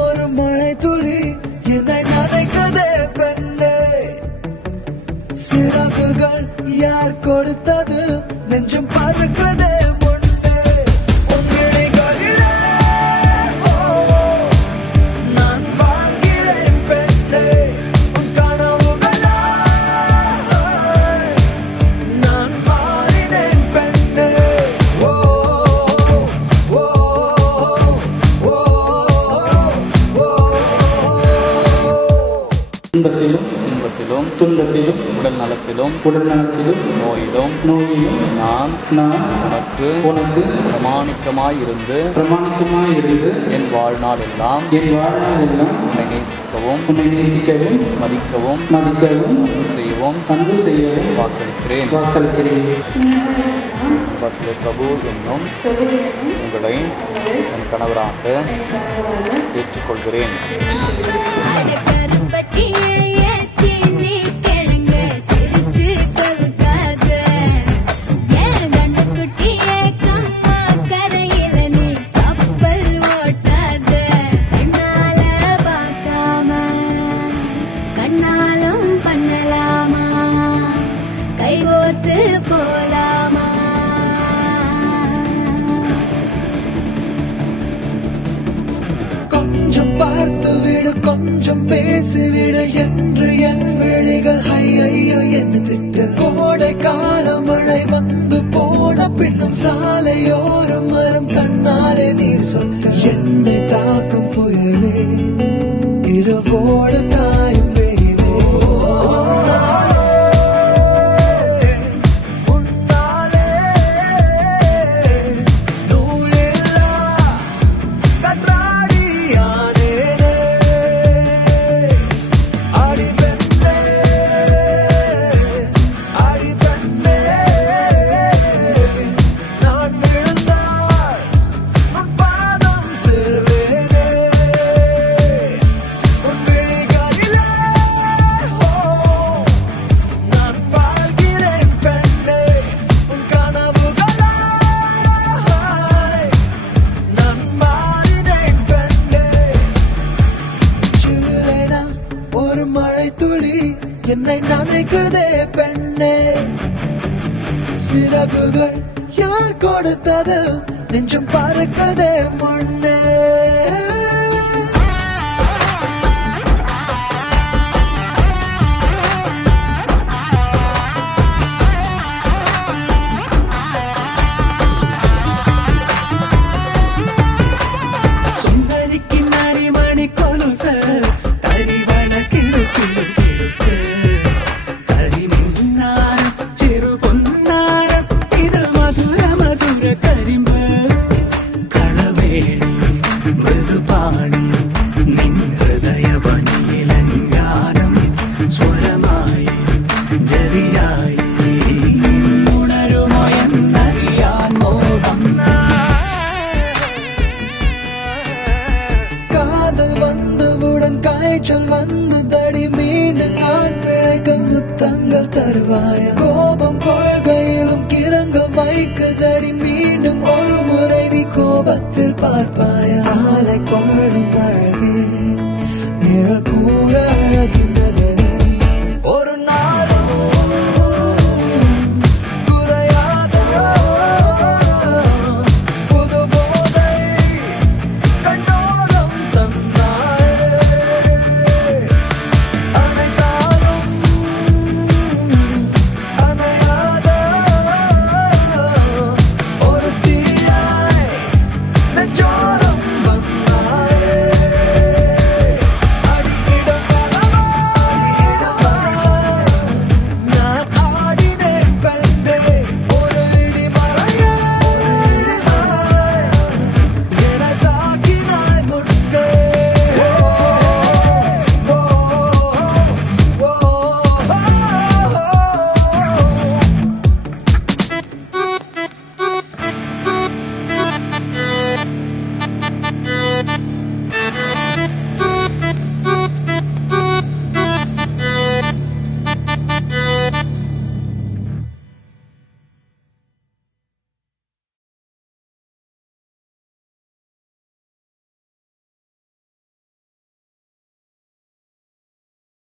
ஒரு மழை துளி என்னை நனைக்கதே பெண்ணே, சிறகுகள் யார் கொடுத்தது நெஞ்சம் பறக்குதே முன்னே, உன்னிடைகளிலே நான் வாழ்கிறேன் பெண்ணே, உன் கனவுகளா நான் மாறினேன் பெண்ணே. இன்பத்திலும் துன்பத்திலும் உடல் நலத்திலும் நோயிலும் நான் உனக்கு பிரமாணிக்கமாயிருந்து என் வாழ்நாள் எல்லாம் உன்னை நேசிக்கவும் மதிக்கவும் அன்பு செய்யவும் வாக்களிக்கிறேன். பிரபு என்னும் உங்களை என் கணவராக ஏற்றுக்கொள்கிறேன். கொஞ்சம் பார்த்து விடு, கொஞ்சம் பேசிவிடு என்று என் விழிகள் ஐயோ என்ன திட்டு. கோடை கால மழை வந்து போன பின்னும் சாலையோரம் மரம் தன்னாலே நீர் சொட்டு. என்னை தாக்கும் புயலே இரவோடு காயும் வெயிலே, ஒரு மழை துளி என்னை நனைக்குதே பெண்ணே, சிறகுகள் யார் கொடுத்தது நெஞ்சம் பறக்குதே முன்னே. காய்ச்சல் வந்து தடி மீண்டும் நான் பிழைக்க முத்தங்கள் தருவாயா. கோபம் கொள்கையிலும் கிறங்க வைக்குதடி மீண்டும் ஒரு முறை நீ கோபத்தில் பார்ப்பாயா. ஆலை கொள்ளும் அழகே நிழல் கூட